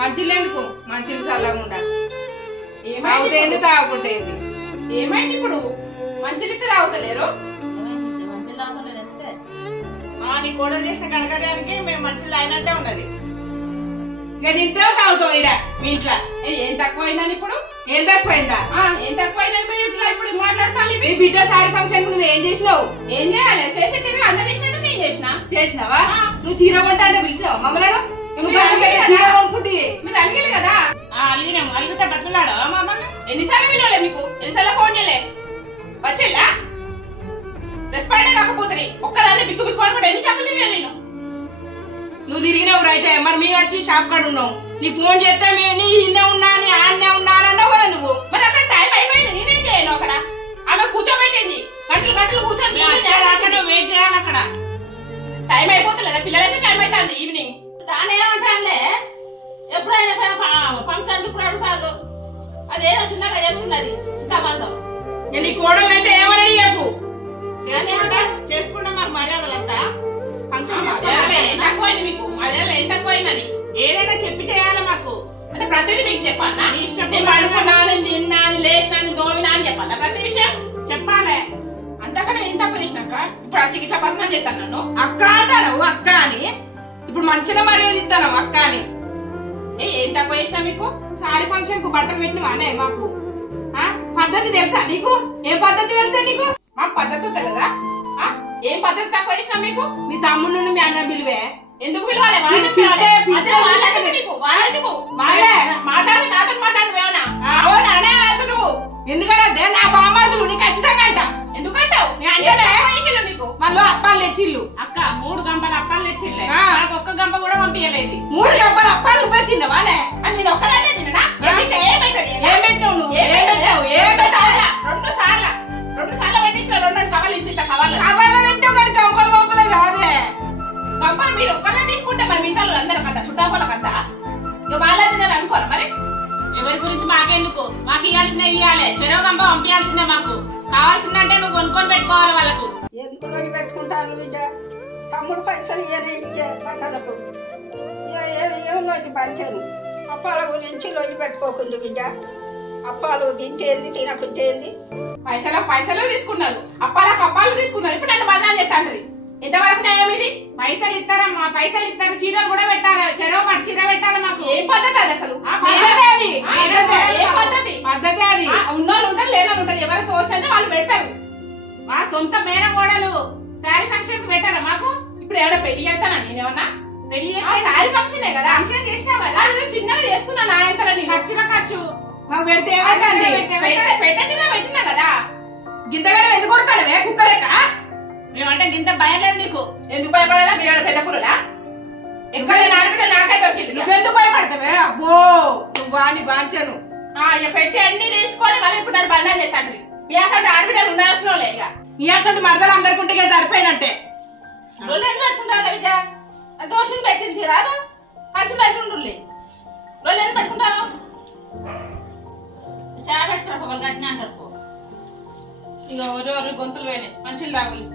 మంచిలు ఎందుకు మంచిలు చల్లకుండా ఏమైంది తాగుకుంటే ఏమైంది ఇప్పుడు మంచిలు ఇస్తే తాగుతలేరు నీ కోడలు చేసిన కనకడానికి మేము మంచిలు అయినట్టే ఉన్నది ఇక ఇంట్లో తాగుతాం ఇడ మీ ఇంట్లో ఏం తక్కువైందని ఇప్పుడు ఏం తక్కువైందా ఏం తక్కువైందని మీరు ఇట్లా ఇప్పుడు మాట్లాడతాను మీ బిడ్డ సారీ ఫంక్షన్ నువ్వు ఏం చేసినావు ఏం చేయాలి చేసి తిరిగి అందరు చేసినట్టు నేను చేసినావా నువ్వు చీర కొంటా అంటే పిలిచినావా మమ్మల్ని చీర కొనుక్కుంటే మీరు అలిగలే కదా అలిగినాము అలిగితే బతుకులాడవా మమ్మల్ని ఎన్నిసార్లు పిలవలే మీకు ఎన్నిసార్లు ఫోన్ చేయలే వచ్చేలా రెస్పాండే కాకపోతే ఒక్కదాన్ని బిక్కు బిక్కు అనుకుంటే ఎన్ని షాపులు తిరిగా నేను నువ్వు తిరిగినావు రైటే మరి మేము వచ్చి షాప్ కాడ ఉన్నావు నీ ఫోన్ చేస్తే మేము నీ ఇన్నే ఉన్నా నీ ఆన్నే ఉన్నా అన్నావు కదా నువ్వు మరి అక్కడ టైం అయిపోయింది నేనేం చేయను అక్కడ ఆమె కూర్చోబెట్టింది గంటలు గంటలు కూర్చొని వెయిట్ చేయాలి అక్కడ టైం అయిపోతలేదా పిల్లలు వచ్చే టైం అవుతుంది ఈవినింగ్ తానేమంటానులే ఎప్పుడైనా ఫంక్షన్ ఇప్పుడు అడుగుతారు అదేదో చిన్నగా చేసుకున్నది ఇంత మందం నీ కోడలు అయితే ఏమని అడిగాకు చేసుకుంటే మాకు మర్యాదలంతా తక్కువైంది మీకు అదేలా ఏం తక్కువైందని ఏదైనా చెప్పి చేయాలి మాకు అంటే ప్రతిదీ మీకు చెప్పాలా ఇష్టం నేను పడుకున్నాను తిన్నాను లేచినాను దోమినా అని చెప్పాలా ప్రతి విషయం చెప్పాలి అంతకన్నా ఏం తక్కువ చేసినాక ఇప్పుడు అచ్చి ఇట్లా పక్కన చేస్తాను నన్ను అక్క అంటాను అక్క అని ఇప్పుడు మంచిగా మర్యాద ఇస్తాను అక్క అని ఏం తక్కువ చేసినా మీకు సారీ ఫంక్షన్ కు బట్టలు పెట్టినవానే మాకు పద్ధతి తెలుసా నీకు ఏ పద్ధతి తెలుసా నీకు మాకు పద్ధతి తెలదా ఏం పద్ధతి తక్కువ చేసినా మీకు మీ తమ్ముడు నుండి మీ అన్న పిలివే ఎందుకు పిలవాలి మాట్లాడి నాతో మాట్లాడు ఏమన్నా నువ్వు ఎందుకంటే నా బామ్మడుతులు నీకు ఖచ్చితంగా అంట ఎందుకంటావు మీకు వాళ్ళు అప్పాలు తెచ్చిల్లు అక్క 3 గంపలు అప్పాలు తెచ్చిల్లే నాకు ఒక్క గంప కూడా పంపించలేదు 3 గంపలు అప్పాలు నువ్వే తిన్నావానే అని నేను ఒక్కదాన్నే తిన్నా ఏం పెట్టావు నువ్వు రెండు సార్లు పెట్టించిన 2 కవలు ఇంత కవాలి కవర్లో పెట్టావు కానీ గంపలు గంపలే కాదే గంపలు మీరు ఒక్కనే తీసుకుంటే మరి మిగతా అందరూ కదా చుట్టాల కదా ఇక వాళ్ళ తినాలి అనుకోరు మరి ఎవరి గురించి మాకెందుకు మాకు ఇవ్వాల్సిన ఇవ్వాలి చెరవ గంప పంపించాల్సిందే మాకు కావాల్సిందంటే నువ్వు కొనుక్కొని పెట్టుకోవాలి వాళ్ళకు ఎందుకు రోజు పెట్టుకుంటాను బిడ్డ తమ్ముడు పైసలు ఇవన్నీ ఇచ్చే బట్టలకు ఏం రోజు పంచాను అప్పాల గురించి రోజు పెట్టుకోకుండా బిడ్డ అప్పాలు తింటేంది తినకుంటేంది పైసలు తీసుకున్నారు అప్పాలకు అప్పాలు తీసుకున్నారు ఇప్పుడు నన్ను బదనాలు చేస్తాండ్రి ఎంతవరకు న్యాయం ఇది పైసలు ఇస్తారమ్మా పైసలు ఇస్తారు చీరలు కూడా పెట్టాలి చెరవ పట్టు చీర పెట్టాలి మాకు ఏం పద్ధతి అది అసలు పద్ధతి అది ఉన్నోళ్ళు ఉంటారు లేనోళ్ళు ఉంటారు ఎవరు తోసినైతే వాళ్ళు పెడతారు మా సొంత మేడం కోడలు శారీ ఫంక్షన్ పెట్టారా మాకు ఇప్పుడు ఏమైనా పెళ్లి చేస్తానా నేనేమన్నా పెళ్లి శారీ ఫంక్షన్ కదా ఫంక్షన్ చేసినావు కదా చిన్నగా చేసుకున్నా నా ఎంత ఖర్చుగా ఖర్చు మాకు పెడితే ఏమైంది పెట్టినా కదా గింతగానే ఎందుకు కొడతానే కుక్కలేక మేమంటే గింత భయం లేదు నీకు ఎందుకు భయపడాలా మీరు పెద్ద పురులా ఎక్కడ ఆడబిడ్డ నాకే దొరికింది నువ్వెందుకు భయపడతావే అబ్బో నువ్వు వాని బాంచాను ఇక పెట్టి అన్ని తీసుకొని మళ్ళీ ఇప్పుడు నన్ను బంధం చేస్తాండ్రి మీ అసలు ఆడబిడ్డలు ఉండాల్సిన ఇక ఈ అసలు మరదలు అందరికి ఉంటే సరిపోయినట్టే రోజు పెట్టుకుంటారా బిడ్డ దోషం పెట్టింది రాదు కలిసి పెట్టుండ్రులే రోజు ఎందుకు పెట్టుకుంటారు చా పెట్టుకున్నారు గట్టిన అంటారు ఇక ఎవరు గొంతులు పోయినాయి మంచిలు తాగులు